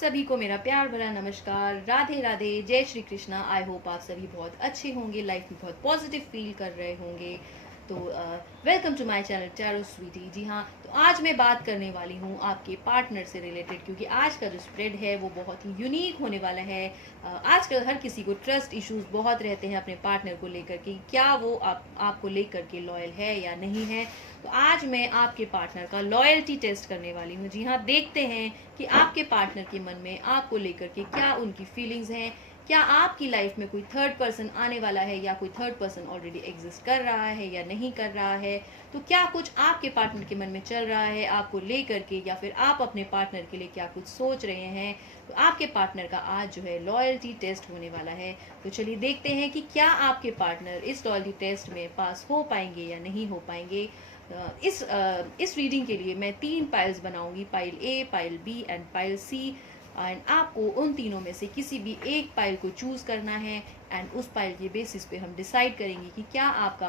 सभी को मेरा प्यार भरा नमस्कार, राधे राधे, जय श्री कृष्णा। आई होप आप सभी बहुत अच्छे होंगे, लाइफ में बहुत पॉजिटिव फील कर रहे होंगे। तो welcome to my channel tarot sweety. जी हाँ, तो आज मैं बात करने वाली हूँ आपके पार्टनर से रिलेटेड, क्योंकि आज का जो स्प्रेड है वो बहुत ही यूनिक होने वाला है। आजकल हर किसी को ट्रस्ट इश्यूज बहुत रहते हैं अपने पार्टनर को लेकर के, क्या वो आपको लेकर के लॉयल है या नहीं है। तो आज मैं आपके पार्टनर का लॉयल्टी टेस्ट करने वाली हूँ। जी हाँ, देखते हैं कि आपके पार्टनर के मन में आपको लेकर के क्या उनकी फीलिंग्स हैं, क्या आपकी लाइफ में कोई थर्ड पर्सन आने वाला है या कोई थर्ड पर्सन ऑलरेडी एग्जिस्ट कर रहा है या नहीं कर रहा है। तो क्या कुछ आपके पार्टनर के मन में चल रहा है आपको लेकर के, या फिर आप अपने पार्टनर के लिए क्या कुछ सोच रहे हैं। तो आपके पार्टनर का आज जो है लॉयल्टी टेस्ट होने वाला है। तो चलिए देखते हैं कि क्या आपके पार्टनर इस लॉयल्टी टेस्ट में पास हो पाएंगे या नहीं हो पाएंगे। इस रीडिंग के लिए मैं 3 पाइल्स बनाऊंगी, pile A, pile B and pile C. And आपको उन तीनों में से किसी भी एक पाइल को चूज करना है एंड उस पाइल के बेसिस पे हम डिसाइड करेंगे कि क्या आपका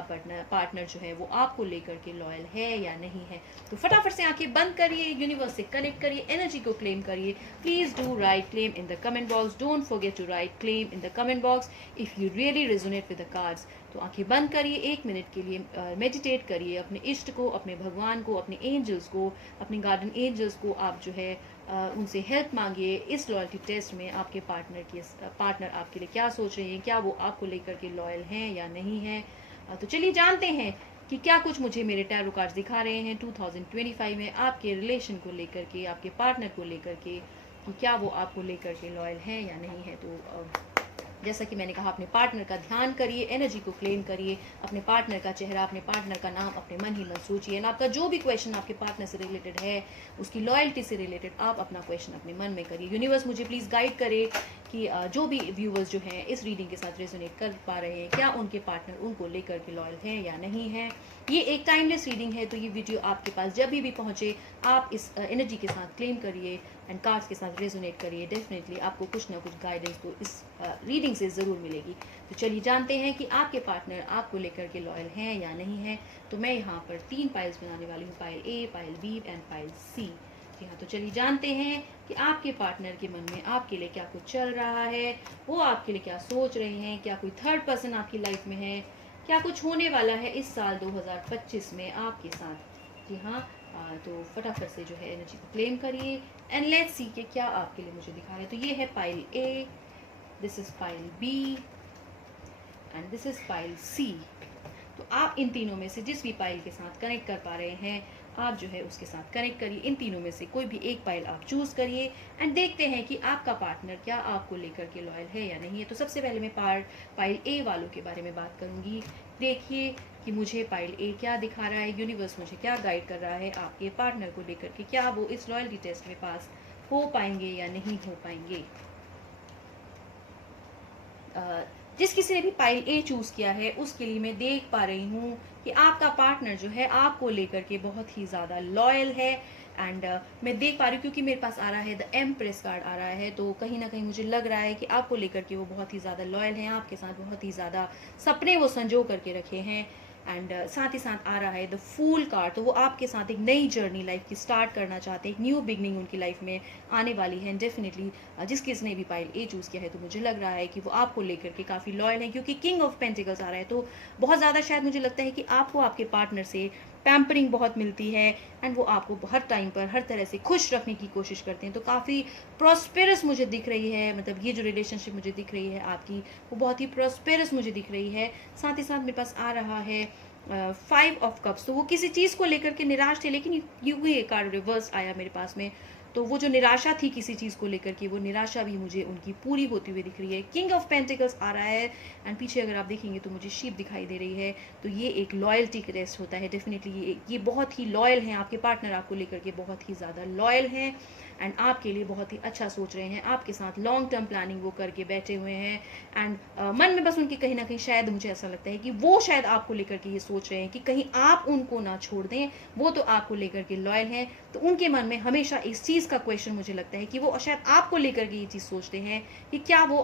पार्टनर जो है वो आपको लेकर के लॉयल है या नहीं है। तो फटाफट से आंखें बंद करिए, यूनिवर्स से कनेक्ट करिए, एनर्जी को क्लेम करिए। Please do write claim in the comment box. Don't forget to write claim in the comment box if you really resonate with the cards. तो आंखें बंद करिए, 1 मिनट के लिए मेडिटेट करिए, अपने इष्ट को, अपने भगवान को, अपने एंजल्स को, अपने गार्डन एंजल्स को आप जो है उनसे हेल्प मांगिए। इस लॉयल्टी टेस्ट में आपके पार्टनर आपके लिए क्या सोच रहे हैं, क्या वो आपको लेकर के लॉयल हैं या नहीं है। तो चलिए जानते हैं कि क्या कुछ मुझे मेरे टैरो कार्ड्स दिखा रहे हैं 2025 में आपके रिलेशन को लेकर के, आपके पार्टनर को लेकर के, कि क्या वो आपको लेकर के लॉयल है या नहीं है। तो जैसा कि मैंने कहा, अपने पार्टनर का ध्यान करिए, एनर्जी को क्लेम करिए, अपने पार्टनर का चेहरा, अपने पार्टनर का नाम अपने मन ही मन सोचिए। ना आपका जो भी क्वेश्चन आपके पार्टनर से रिलेटेड है, उसकी लॉयल्टी से रिलेटेड, आप अपना क्वेश्चन अपने मन में करिए। यूनिवर्स मुझे प्लीज़ गाइड करे कि जो भी व्यूवर्स जो हैं इस रीडिंग के साथ रेजोनेट कर पा रहे हैं, क्या उनके पार्टनर उनको लेकर के लॉयल है या नहीं है। ये एक टाइमलेस रीडिंग है, तो ये वीडियो आपके पास जब भी पहुंचे आप इस एनर्जी के साथ क्लेम करिए एंड कार्ड्स के साथ रेजोनेट करिए। डेफिनेटली आपको कुछ ना कुछ गाइडेंस तो इस रीडिंग से ज़रूर मिलेगी। तो चलिए जानते हैं कि आपके पार्टनर आपको लेकर के लॉयल हैं या नहीं है। तो मैं यहाँ पर 3 पाइल्स बनाने वाली हूँ, pile A, pile B and pile C. जी हाँ, तो चलिए जानते हैं कि आपके पार्टनर के मन में आपके लिए क्या कुछ चल रहा है, वो आपके लिए क्या सोच रहे हैं, क्या कोई थर्ड पर्सन आपकी लाइफ में है, क्या कुछ होने वाला है इस साल 2025 में आपके साथ। जी हाँ, तो फटाफट से जो है एनर्जी को क्लेम करिए एंड लेट्स सी के क्या आपके लिए मुझे दिखा रहे हैं। तो ये है pile A, this is pile B and this is pile C. तो आप इन तीनों में से जिस भी पाइल के साथ कनेक्ट कर पा रहे हैं, आप जो है उसके साथ कनेक्ट करिए। इन तीनों में से कोई भी एक पाइल आप चूज करिए एंड देखते हैं कि आपका पार्टनर क्या आपको लेकर के लॉयल है या नहीं है। तो सबसे पहले मैं पाइल ए वालों के बारे में बात करूंगी। देखिए कि मुझे पाइल ए क्या दिखा रहा है, यूनिवर्स मुझे क्या गाइड कर रहा है आपके पार्टनर को लेकर के, क्या वो इस लॉयल्टी टेस्ट में पास हो पाएंगे या नहीं हो पाएंगे। जिस किसी ने भी पाइल ए चूज किया है उसके लिए मैं देख पा रही हूँ कि आपका पार्टनर जो है आपको लेकर के बहुत ही ज़्यादा लॉयल है। एंड मैं देख पा रही हूँ, क्योंकि मेरे पास आ रहा है द एम्प्रेस कार्ड आ रहा है, तो कहीं ना कहीं मुझे लग रहा है कि आपको लेकर के वो बहुत ही ज़्यादा लॉयल हैं, आपके साथ बहुत ही ज़्यादा सपने वो संजो करके रखे हैं। एंड साथ ही साथ आ रहा है द फूल कार्ड, तो वो आपके साथ एक नई जर्नी लाइफ की स्टार्ट करना चाहते हैं, एक न्यू बिगनिंग उनकी लाइफ में आने वाली है। डेफिनेटली जिस किसने भी पाइल ए चूज़ किया है, तो मुझे लग रहा है कि वो आपको लेकर के काफ़ी लॉयल है, क्योंकि किंग ऑफ पेंटिकल्स आ रहा है। तो बहुत ज़्यादा शायद मुझे लगता है कि आपको आपके पार्टनर से पैम्परिंग बहुत मिलती है एंड वो आपको हर टाइम पर हर तरह से खुश रखने की कोशिश करते हैं। तो काफ़ी प्रॉस्पेरस मुझे दिख रही है, मतलब ये जो रिलेशनशिप मुझे दिख रही है आपकी, वो बहुत ही प्रॉस्पेरस मुझे दिख रही है। साथ ही साथ मेरे पास आ रहा है 5 ऑफ कप्स, तो वो किसी चीज़ को लेकर के निराश थे, लेकिन ये कार्ड रिवर्स आया मेरे पास में। तो वो जो निराशा थी किसी चीज़ को लेकर के, वो निराशा भी मुझे उनकी पूरी होती हुई दिख रही है। किंग ऑफ पेंटिकल्स आ रहा है एंड पीछे अगर आप देखेंगे तो मुझे शीप दिखाई दे रही है। तो ये एक लॉयल्टी का टेस्ट होता है। डेफिनेटली ये बहुत ही लॉयल हैं, आपके पार्टनर आपको लेकर के बहुत ही ज़्यादा लॉयल हैं एंड आपके लिए बहुत ही अच्छा सोच रहे हैं, आपके साथ लॉन्ग टर्म प्लानिंग वो करके बैठे हुए हैं। एंड मन में बस उनके कहीं ना कहीं शायद मुझे ऐसा लगता है कि वो शायद आपको लेकर के ये सोच रहे हैं कि कहीं आप उनको ना छोड़ दें, वो तो आपको लेकर के लॉयल हैं। तो उनके मन में हमेशा इस चीज़ का क्वेश्चन मुझे लगता है कि वो शायद आपको लेकर के ये चीज़ सोचते हैं कि क्या वो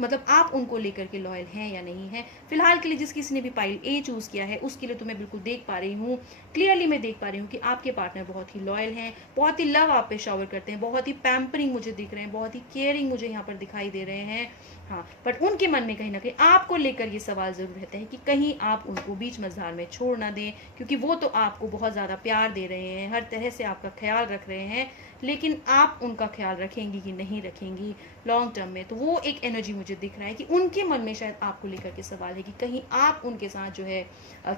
मतलब आप उनको लेकर के लॉयल हैं या नहीं हैं। फिलहाल के लिए जिस किसी ने भी पाइल ए चूज़ किया है उसके लिए तो मैं बिल्कुल देख पा रही हूँ, क्लियरली मैं देख पा रही हूँ कि आपके पार्टनर बहुत ही लॉयल हैं, बहुत ही लव आप पे शॉवर करते हैं, बहुत ही पैम्परिंग मुझे दिख रहे हैं, बहुत ही केयरिंग मुझे यहाँ पर दिखाई दे रहे हैं। हाँ, बट उनके मन में कहीं ना कहीं आपको लेकर ये सवाल ज़रूर रहता है कि कहीं आप उनको बीच मझधार में छोड़ ना दें, क्योंकि वो तो आपको बहुत ज़्यादा प्यार दे रहे हैं, हर तरह से आपका ख्याल रख रहे हैं, लेकिन आप उनका ख्याल रखेंगी कि नहीं रखेंगी लॉन्ग टर्म में। तो वो एक एनर्जी मुझे दिख रहा है कि उनके मन में शायद आपको लेकर के सवाल है कि कहीं आप उनके साथ जो है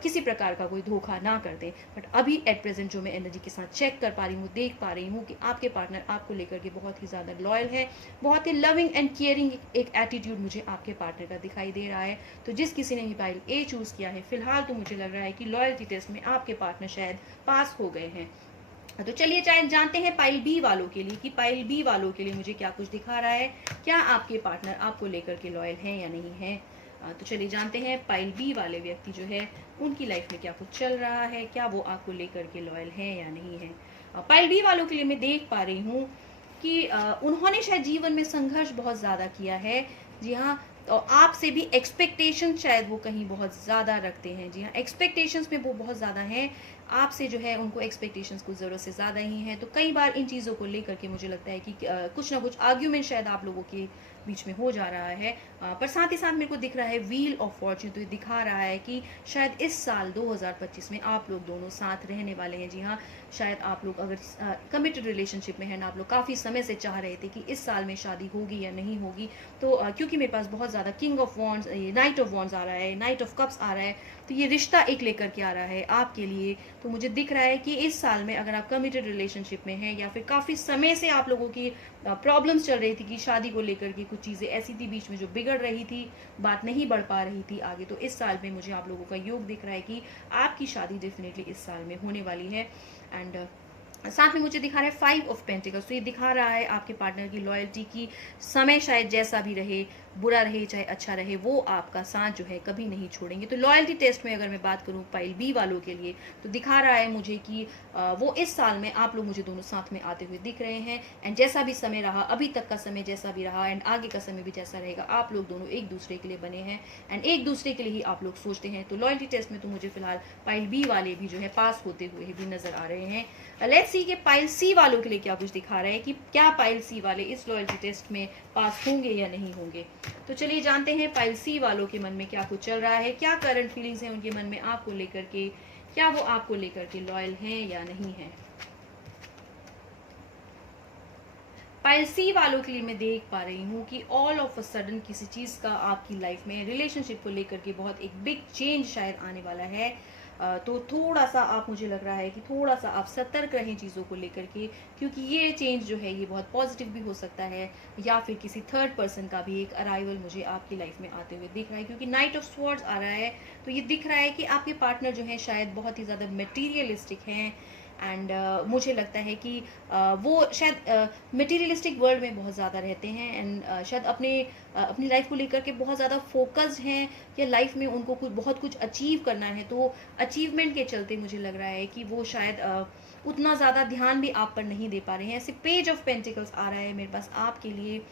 किसी प्रकार का कोई धोखा ना कर दें। बट अभी एट प्रेजेंट जो मैं एनर्जी के साथ चेक कर पा रही हूँ, देख पा रही हूँ कि आपके पार्टनर आपको लेकर के बहुत ही ज़्यादा लॉयल है, बहुत ही लविंग एंड केयरिंग एक एटीट्यूड मुझे आपके पार्टनर का दिखाई दे रहा है। तो जिस किसी ने भी पाइल ए चूज़ किया है, फिलहाल तो मुझे लग रहा है कि लॉयल्टी टेस्ट में आपके पार्टनर शायद पास हो गए हैं। तो चलिए जानते हैं पाइल बी वालों के लिए कि पाइल बी वालों के लिए मुझे क्या कुछ दिखा रहा है, क्या आपके पार्टनर आपको लेकर के लॉयल हैं या नहीं है। तो चलिए जानते हैं पाइल बी वाले व्यक्ति जो है उनकी लाइफ में क्या कुछ चल रहा है, क्या वो आपको लेकर के लॉयल हैं या नहीं है। पाइल बी वालों के लिए मैं देख पा रही हूँ कि उन्होंने शायद जीवन में संघर्ष बहुत ज़्यादा किया है। जी हाँ, और आपसे भी एक्सपेक्टेशन शायद वो कहीं बहुत ज़्यादा रखते हैं। जी हाँ, एक्सपेक्टेशंस में वो बहुत ज़्यादा हैं, आपसे जो है उनको एक्सपेक्टेशंस कुछ ज़रूरत से ज़्यादा ही हैं। तो कई बार इन चीज़ों को लेकर के मुझे लगता है कि कुछ ना कुछ आर्ग्यूमेंट शायद आप लोगों के बीच में हो जा रहा है। पर साथ ही साथ मेरे को दिख रहा है व्हील ऑफ फॉर्च्यून, तो ये दिखा रहा है कि शायद इस साल 2025 में आप लोग दोनों साथ रहने वाले हैं। जी हाँ, शायद आप लोग अगर कमिटेड रिलेशनशिप में हैं ना, आप लोग काफ़ी समय से चाह रहे थे कि इस साल में शादी होगी या नहीं होगी। तो क्योंकि मेरे पास बहुत ज़्यादा किंग ऑफ वॉन्ड्स, ये नाइट ऑफ वॉन्ड्स आ रहा है, नाइट ऑफ कप्स आ रहा है, तो ये रिश्ता एक लेकर के आ रहा है आपके लिए। तो मुझे दिख रहा है कि इस साल में अगर आप कमिटेड रिलेशनशिप में हैं या फिर काफ़ी समय से आप लोगों की प्रॉब्लम्स चल रही थी कि शादी को लेकर के कुछ चीज़ें ऐसी थी बीच में जो बिगड़ रही थी, बात नहीं बढ़ पा रही थी आगे, तो इस साल में मुझे आप लोगों का योग दिख रहा है कि आपकी शादी डेफिनेटली इस साल में होने वाली है। एंड साथ में मुझे दिखा रहा है 5 ऑफ पेंटिकल्स, तो ये दिखा रहा है आपके पार्टनर की लॉयल्टी की समय शायद जैसा भी रहे, बुरा रहे चाहे अच्छा रहे, वो आपका साथ जो है कभी नहीं छोड़ेंगे। तो लॉयल्टी टेस्ट में अगर मैं बात करूँ पाइल बी वालों के लिए, तो दिखा रहा है मुझे कि वो इस साल में आप लोग मुझे दोनों साथ में आते हुए दिख रहे हैं। एंड जैसा भी समय रहा, अभी तक का समय जैसा भी रहा एंड आगे का समय भी जैसा रहेगा, आप लोग दोनों एक दूसरे के लिए बने हैं एंड एक दूसरे के लिए ही आप लोग सोचते हैं। तो लॉयल्टी टेस्ट में तो मुझे फिलहाल पाइल बी वाले भी जो है पास होते हुए भी नजर आ रहे हैं। लेट्स सी कि पाइल सी वालों के लिए क्या कुछ दिखा रहा है कि क्या पाइल सी वाले इस लॉयल्टी टेस्ट में पास होंगे या नहीं होंगे। तो चलिए जानते हैं पाइल सी वालों के मन में क्या कुछ चल रहा है, क्या करंट फीलिंग्स हैं उनके मन में आपको लेकर के, क्या वो आपको लेकर के लॉयल हैं या नहीं है। पाइल सी वालों के लिए मैं देख पा रही हूँ कि ऑल ऑफ अ सडन किसी चीज़ का आपकी लाइफ में रिलेशनशिप को लेकर के बहुत एक बिग चेंज शायद आने वाला है। तो थोड़ा सा आप, मुझे लग रहा है कि थोड़ा सा आप सतर्क रहें चीज़ों को लेकर के, क्योंकि ये चेंज जो है ये बहुत पॉजिटिव भी हो सकता है या फिर किसी थर्ड पर्सन का भी एक अराइवल मुझे आपकी लाइफ में आते हुए दिख रहा है, क्योंकि नाइट ऑफ स्वॉर्ड्स आ रहा है। तो ये दिख रहा है कि आपके पार्टनर जो है शायद बहुत ही ज़्यादा मटेरियलिस्टिक हैं एंड मुझे लगता है कि वो शायद मटेरियलिस्टिक वर्ल्ड में बहुत ज़्यादा रहते हैं एंड शायद अपनी लाइफ को लेकर के बहुत ज़्यादा फोकस्ड हैं, या लाइफ में उनको बहुत कुछ अचीव करना है, तो अचीवमेंट के चलते मुझे लग रहा है कि वो शायद उतना ज़्यादा ध्यान भी आप पर नहीं दे पा रहे हैं। ऐसे पेज ऑफ पेंटिकल्स आ रहा है मेरे पास आपके लिए,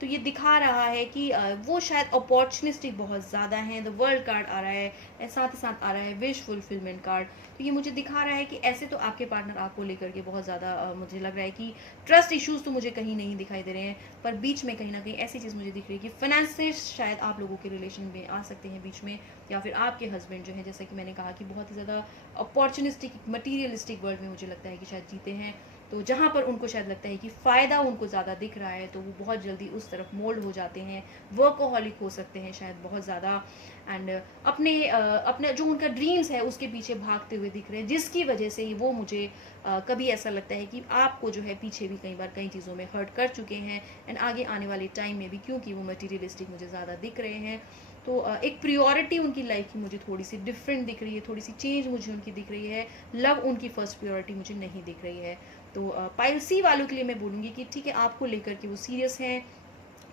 तो ये दिखा रहा है कि वो शायद अपॉर्चुनिस्टिक बहुत ज़्यादा हैं। द वर्ल्ड कार्ड आ रहा है, साथ ही साथ आ रहा है विश फुलफिलमेंट कार्ड। तो ये मुझे दिखा रहा है कि ऐसे तो आपके पार्टनर आपको लेकर के बहुत ज़्यादा मुझे लग रहा है कि ट्रस्ट इश्यूज तो मुझे कहीं नहीं दिखाई दे रहे हैं, पर बीच में कहीं ना कहीं ऐसी चीज़ मुझे दिख रही है कि फाइनेंस शायद आप लोगों के रिलेशन में आ सकते हैं बीच में, या फिर आपके हस्बैंड जो है, जैसा कि मैंने कहा कि बहुत ही ज़्यादा अपॉर्चुनिस्टिक मटीरियलिस्टिक वर्ल्ड में मुझे लगता है कि शायद जीते हैं। तो जहाँ पर उनको शायद लगता है कि फ़ायदा उनको ज़्यादा दिख रहा है, तो वो बहुत जल्दी उस तरफ मोल्ड हो जाते हैं, वर्कोहॉलिक हो सकते हैं शायद बहुत ज़्यादा, एंड अपने जो उनका ड्रीम्स है उसके पीछे भागते हुए दिख रहे हैं, जिसकी वजह से ही वो मुझे कभी ऐसा लगता है कि आपको जो है पीछे भी कई बार कई चीज़ों में हर्ट कर चुके हैं एंड आगे आने वाले टाइम में भी, क्योंकि वो मटीरियलिस्टिक मुझे ज़्यादा दिख रहे हैं। तो एक प्रियोरिटी उनकी लाइफ की मुझे थोड़ी सी डिफरेंट दिख रही है, थोड़ी सी चेंज मुझे उनकी दिख रही है, लव उनकी फर्स्ट प्रियोरिटी मुझे नहीं दिख रही है। तो पाइल सी वालों के लिए मैं बोलूँगी कि ठीक है, आपको लेकर के वो सीरियस हैं,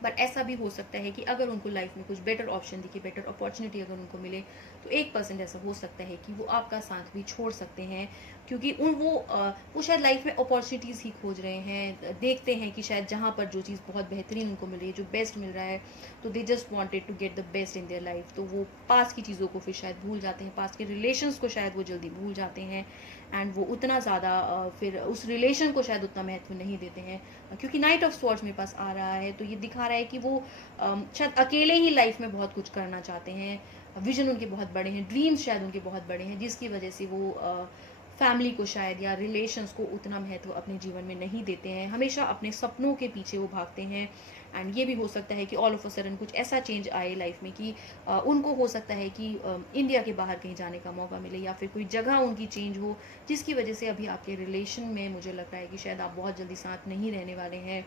बट ऐसा भी हो सकता है कि अगर उनको लाइफ में कुछ बेटर ऑप्शन दिखे, बेटर अपॉर्चुनिटी अगर उनको मिले, तो 1% ऐसा हो सकता है कि वो आपका साथ भी छोड़ सकते हैं, क्योंकि वो शायद लाइफ में अपॉर्चुनिटीज़ ही खोज रहे हैं, देखते हैं कि शायद जहाँ पर जो चीज़ बहुत बेहतरीन उनको मिल रही है, जो बेस्ट मिल रहा है, तो they just wanted to get the best in their life. तो वो पास की चीज़ों को फिर शायद भूल जाते हैं, पास के रिलेशंस को शायद वो जल्दी भूल जाते हैं, एंड वो उतना ज़्यादा फिर उस रिलेशन को शायद उतना महत्व नहीं देते हैं, क्योंकि नाइट ऑफ स्वॉर्ड्स मेरे पास आ रहा है, तो ये दिखा रहा है कि वो शायद अकेले ही लाइफ में बहुत कुछ करना चाहते हैं, विजन उनके बहुत बड़े हैं, ड्रीम्स शायद उनके बहुत बड़े हैं, जिसकी वजह से वो फैमिली को शायद या रिलेशंस को उतना महत्व अपने जीवन में नहीं देते हैं, हमेशा अपने सपनों के पीछे वो भागते हैं। एंड ये भी हो सकता है कि ऑल ऑफ अ सडन कुछ ऐसा चेंज आए लाइफ में कि उनको हो सकता है कि इंडिया के बाहर कहीं जाने का मौका मिले, या फिर कोई जगह उनकी चेंज हो, जिसकी वजह से अभी आपके रिलेशन में मुझे लग रहा है कि शायद आप बहुत जल्दी साथ नहीं रहने वाले हैं।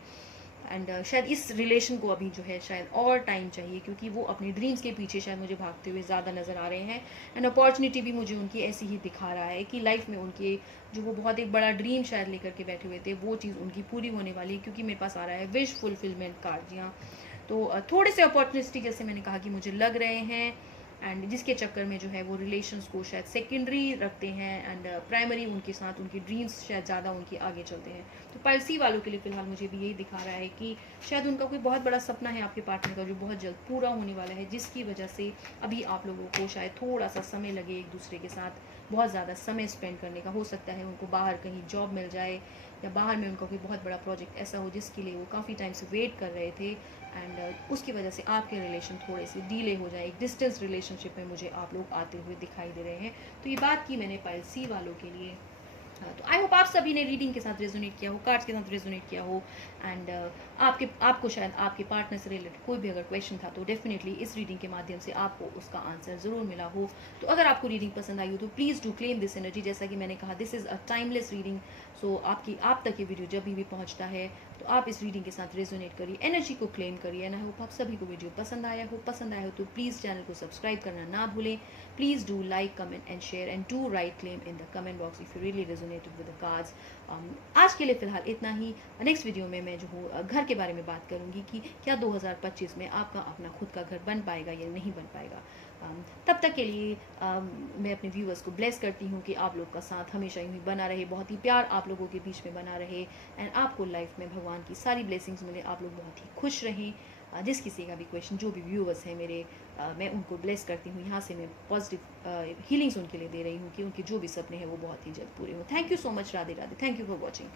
एंड शायद इस रिलेशन को अभी जो है शायद और टाइम चाहिए, क्योंकि वो अपने ड्रीम्स के पीछे शायद मुझे भागते हुए ज़्यादा नज़र आ रहे हैं। एंड अपॉर्चुनिटी भी मुझे उनकी ऐसी ही दिखा रहा है कि लाइफ में उनके जो वो बहुत एक बड़ा ड्रीम शायद लेकर के बैठे हुए थे, वो चीज़ उनकी पूरी होने वाली है, क्योंकि मेरे पास आ रहा है विश फुलफिलमेंट कार्ड। जी हाँ, तो थोड़े से अपॉर्चुनिटी जैसे मैंने कहा कि मुझे लग रहे हैं, एंड जिसके चक्कर में जो है वो रिलेशंस को शायद सेकेंडरी रखते हैं, एंड प्राइमरी उनके साथ उनकी ड्रीम्स शायद ज़्यादा उनके आगे चलते हैं। तो पाइलसी वालों के लिए फ़िलहाल मुझे भी यही दिखा रहा है कि शायद उनका कोई बहुत बड़ा सपना है आपके पार्टनर का, जो बहुत जल्द पूरा होने वाला है, जिसकी वजह से अभी आप लोगों को शायद थोड़ा सा समय लगे एक दूसरे के साथ बहुत ज़्यादा समय स्पेंड करने का। हो सकता है उनको बाहर कहीं जॉब मिल जाए, या बाहर में उनका कोई बहुत बड़ा प्रोजेक्ट ऐसा हो जिसके लिए वो काफ़ी टाइम से वेट कर रहे थे, एंड उसकी वजह से आपके रिलेशन थोड़े से डीले हो जाए, एक डिस्टेंस रिलेशनशिप में मुझे आप लोग आते हुए दिखाई दे रहे हैं। तो ये बात की मैंने पाइल सी वालों के लिए। तो आई होप आप सभी ने रीडिंग के साथ रेजोनेट किया हो, कार्ड्स के साथ रेजोनेट किया हो, एंड आपको शायद आपके पार्टनर से रिलेटेड कोई भी अगर क्वेश्चन था, तो डेफिनेटली इस रीडिंग के माध्यम से आपको उसका आंसर ज़रूर मिला हो। तो अगर आपको रीडिंग पसंद आई हो, तो please do claim this energy. जैसा कि मैंने कहा, this is a timeless reading. So आप तक ये वीडियो जब भी पहुंचता है, तो आप इस रीडिंग के साथ रेजोनेट करिए, एनर्जी को क्लेम करिए। एंड आई होप आप सभी को वीडियो पसंद आया हो तो प्लीज़ चैनल को सब्सक्राइब करना ना भूलें। Please do like, comment and share, and do write claim in the comment box if you really resonated with the cards. आज के लिए फ़िलहाल इतना ही। नेक्स्ट वीडियो में मैं जो हूँ घर के बारे में बात करूँगी कि क्या 2025 में आपका अपना खुद का घर बन पाएगा या नहीं बन पाएगा। तब तक के लिए मैं अपने व्यूअर्स को ब्लेस करती हूँ कि आप लोग का साथ हमेशा यूँ ही बना रहे, बहुत ही प्यार आप लोगों के बीच में बना रहे, एंड आपको लाइफ में भगवान की सारी ब्लेसिंग्स मिले, आप लोग बहुत ही खुश रहें। जिस किसी का भी क्वेश्चन, जो भी व्यूअर्स हैं मेरे, मैं उनको ब्लेस करती हूँ। यहाँ से मैं पॉजिटिव हीलिंग्स उनके लिए दे रही हूँ कि उनके जो भी सपने हैं वो बहुत ही जल्द पूरे हों। Thank you so much. Radhe Radhe. Thank you for watching.